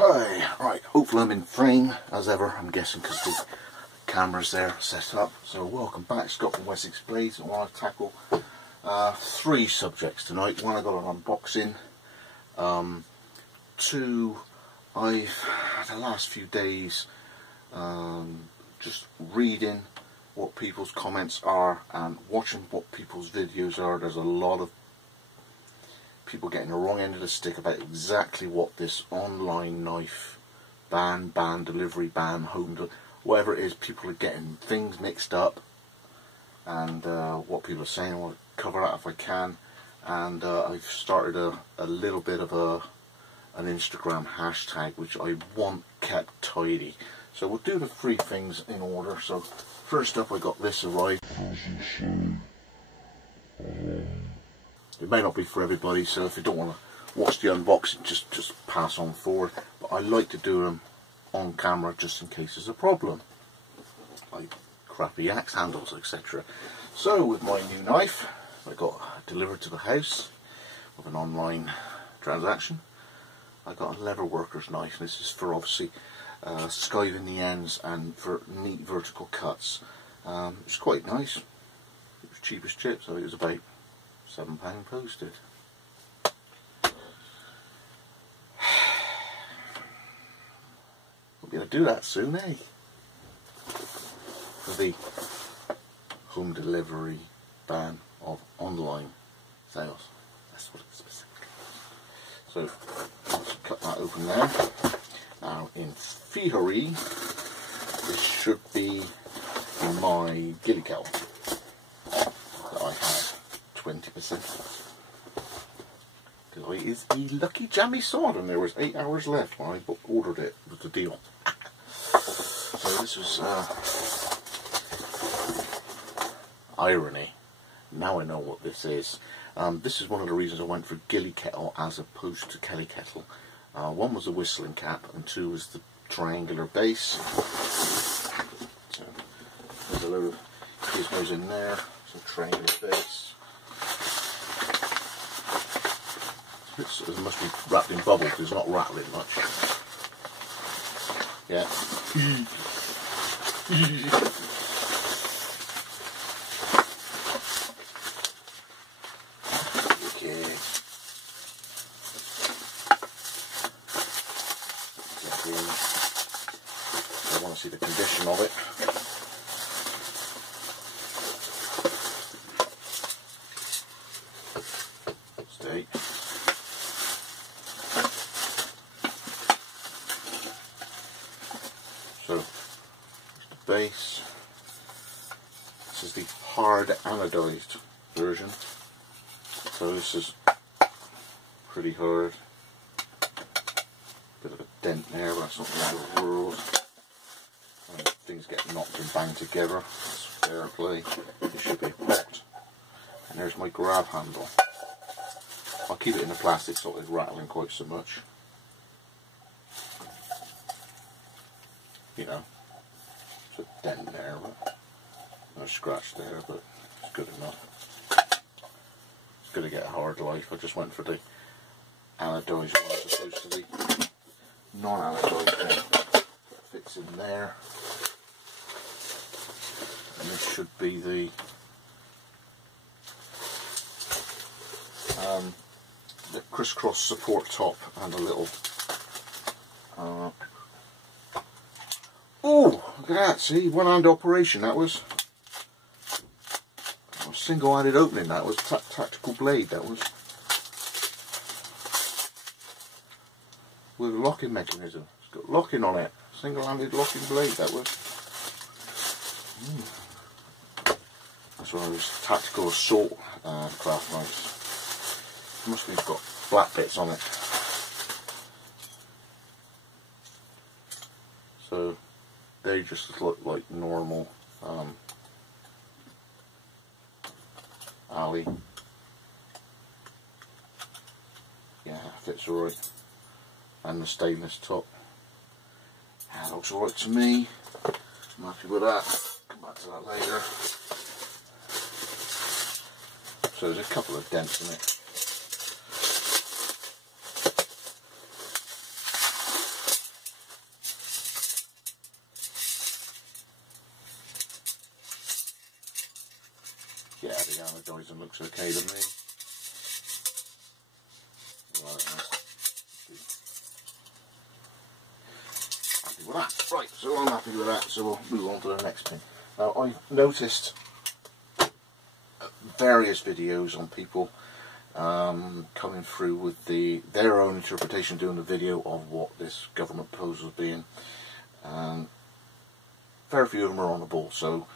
Hi, right, hopefully I'm in frame as ever, I'm guessing, because the camera's there set up. So welcome back, Scott from Wessex Blades. I want to tackle three subjects tonight. One, I got an unboxing. Two, I've had the last few days just reading what people's comments are and watching what people's videos are. There's a lot of people getting the wrong end of the stick about exactly what this online knife ban, delivery ban, whatever it is. People are getting things mixed up, and what people are saying, I want to cover that if I can. And I've started a little bit of an Instagram hashtag which I want kept tidy. So we'll do the three things in order. So first up, I got this arrived. It may not be for everybody, so if you don't want to watch the unboxing, just pass on forward. But I like to do them on camera just in case there's a problem, like crappy axe handles, etc. So with my new knife, I got delivered to the house with an online transaction. I got a leather worker's knife. This is for obviously skiving the ends and for neat vertical cuts. It's quite nice. It was cheap as chips. I think it was about £7 posted. We'll be able to do that soon, eh? For the home delivery ban of online sales. That's what it specifically is. So let's cut that open there. Now in theory, this should be my Ghillie Kettle that I had 20% off. Because it is the lucky jammy sword, and there was 8 hours left when I ordered it with the deal. So this was irony. Now I know what this is. This is one of the reasons I went for Ghillie Kettle as opposed to Ghillie Kettle. One was a whistling cap, and two was the triangular base. So there's a load of gizmos in there. Some triangular base. It must be wrapped in bubble because it's not rattling much. Yeah. Okay. I want to see the condition of it. Stay. So, here's the base. This is the hard anodized version. So this is pretty hard. Bit of a dent there, but that's not the end of the world. And things get knocked and banged together. That's fair play. It should be hot. And there's my grab handle. I'll keep it in the plastic so it's rattling quite so much. You know, it's a dent there, but no scratch there, but it's good enough. It's going to get a hard life. I just went for the anodized one as opposed to the non-anodized one. Fits in there, and this should be the crisscross support top and a little. Oh, look at that, see, one-hand operation that was. A single-handed opening that was, tactical blade that was. With a locking mechanism, it's got locking on it, single-handed locking blade that was. That's one of those tactical assault craft knives. Must have got black bits on it. So they just look like normal alley. Yeah, fits alright. And the stainless top. That looks alright to me. I'm happy with that. Come back to that later. So there's a couple of dents in it. guys and looks okay to me. Right, happy with that. Right, so I'm happy with that, so we'll move on to the next pin. Now, I've noticed various videos on people coming through with their own interpretation, doing the video of what this government proposal is being, and very few of them are on the ball. So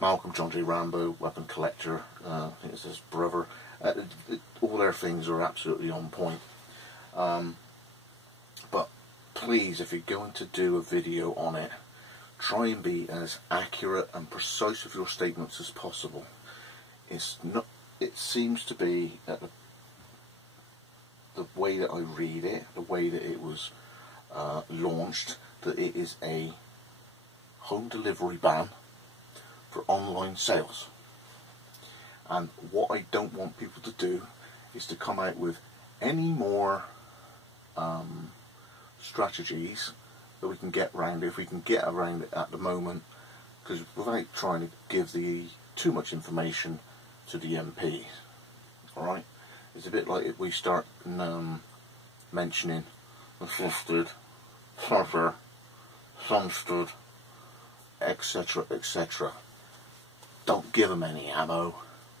Malcolm, John J. Rambo, weapon collector, I think it's his brother, all their things are absolutely on point. But please, if you're going to do a video on it, try and be as accurate and precise with your statements as possible. It's not. It seems to be that the way that I read it, the way that it was launched, that it is a home delivery ban for online sales. And what I don't want people to do is to come out with any more strategies that we can get around it, if we can get around it at the moment, because without trying to give too much information to the MPs, alright? It's a bit like if we start mentioning assisted, further, sunstood, etc, etc. Don't give them any ammo,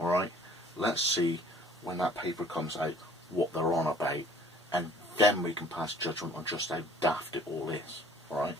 alright? Let's see when that paper comes out what they're on about, and then we can pass judgment on just how daft it all is, alright?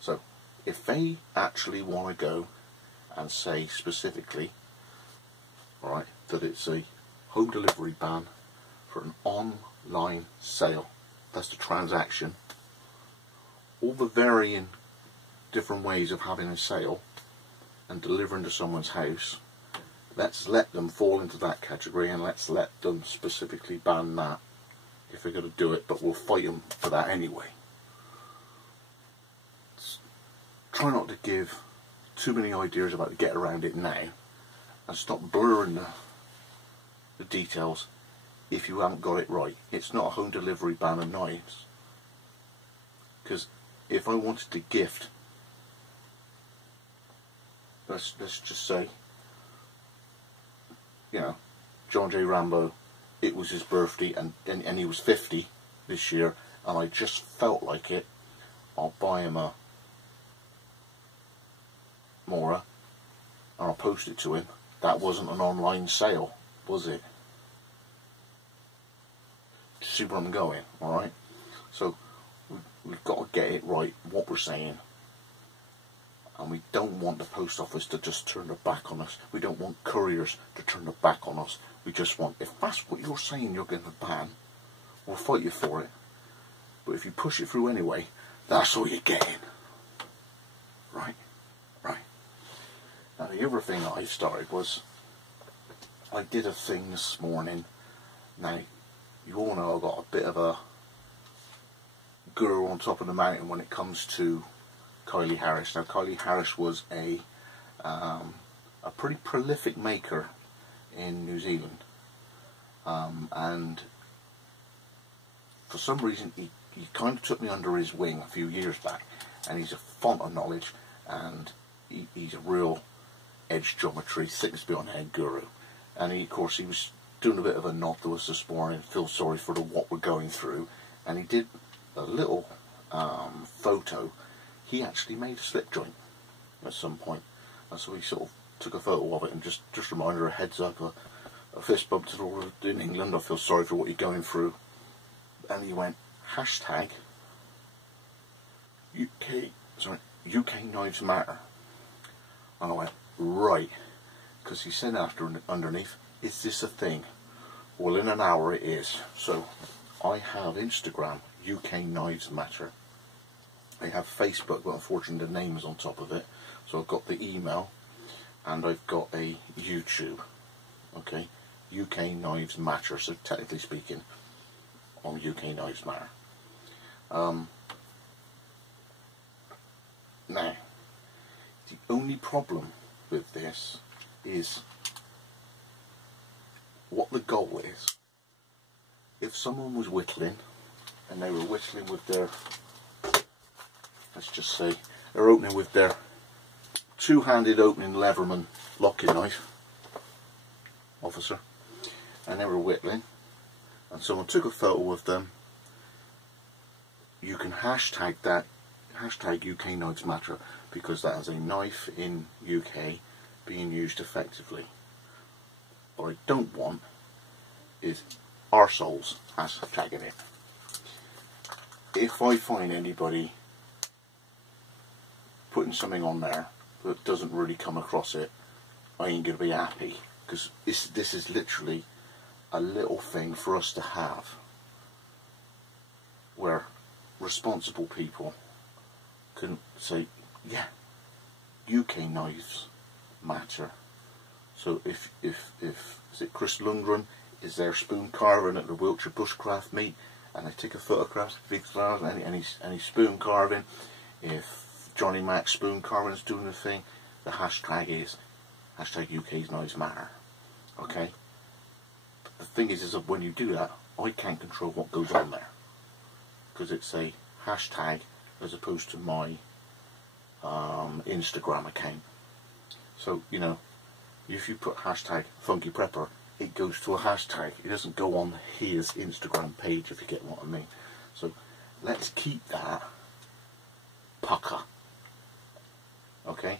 So if they actually want to go and say specifically, alright, that it's a home delivery ban for an online sale, that's the transaction, all the varying different ways of having a sale and delivering to someone's house, let's let them fall into that category, and let's let them specifically ban that if they're going to do it, but we'll fight them for that anyway. Try not to give too many ideas about to get around it now, and stop blurring the details if you haven't got it right. It's not a home delivery ban of knives, because if I wanted to gift, let's just say, you know, John J. Rambo, it was his birthday and he was 50 this year, and I just felt like it, I'll buy him a Mora and I'll post it to him. That wasn't an online sale, was it? Do you see where I'm going? Alright? So we've got to get it right, what we're saying. And we don't want the post office to just turn their back on us. We don't want couriers to turn their back on us. We just want, if that's what you're saying you're going to ban, we'll fight you for it. But if you push it through anyway, that's all you're getting. Right? Right. Now the other thing I started was, I did a thing this morning. Now, you all know I've got a bit of a guru on top of the mountain when it comes to Ghillie Harris. Now, Ghillie Harris was a pretty prolific maker in New Zealand, and for some reason he kind of took me under his wing a few years back, and he's a font of knowledge, and he's a real edge geometry, thickness beyond head guru. And he, of course, he was doing a bit of a nod to us this morning, feel sorry for what we're going through, and he did a little photo. He actually made a slip joint at some point, and so he sort of took a photo of it and just reminded her, a heads up, a fist bump to all in England, I feel sorry for what you're going through. And he went, hashtag UK Knives Matter. And I went, right, because he said underneath, is this a thing? Well, in an hour it is. So I have Instagram, UK Knives Matter. I have Facebook, but unfortunately the name is on top of it. So I've got the email, and I've got a YouTube. Okay, UK Knives Matter. So technically speaking, on UK Knives Matter. Now, the only problem with this is what the goal is. If someone was whittling, and they were whittling with their, let's just say, they're opening with their two-handed opening Leverman locking knife, officer, and they were whittling, and someone took a photo of them. You can hashtag that, hashtag ukknivesmatter, because that is a knife in UK being used effectively. What I don't want is arseholes hashtagging it. If I find anybody putting something on there that doesn't really come across it, I ain't going to be happy, because this is literally a little thing for us to have, where responsible people can say, yeah, UK knives matter. So if is it Chris Lundgren is there spoon carving at the Wiltshire Bushcraft meet, and they take a photograph of any spoon carving, if Johnny Mac's spoon carving is doing the thing, the hashtag is hashtag UK knives matter. Okay? But the thing is that when you do that, I can't control what goes on there, because it's a hashtag as opposed to my Instagram account. So, you know, if you put hashtag funky prepper, it goes to a hashtag. It doesn't go on his Instagram page, if you get what I mean. So let's keep that pucker. Okay?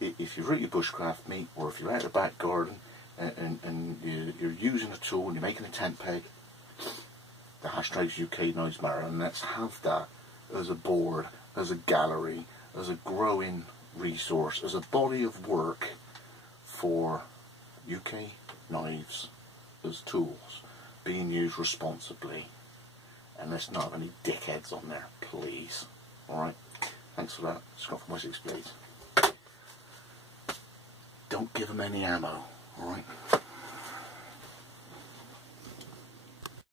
If you're at your bushcraft meet, or if you're out the back garden and you're using a tool and you're making a tent peg, the hashtag's UK Knives Matter, and let's have that as a board, as a gallery, as a growing resource, as a body of work for UK knives as tools being used responsibly. And let's not have any dickheads on there, please. Alright, thanks for that. Scott from Wessex, please. Don't give them any ammo, alright?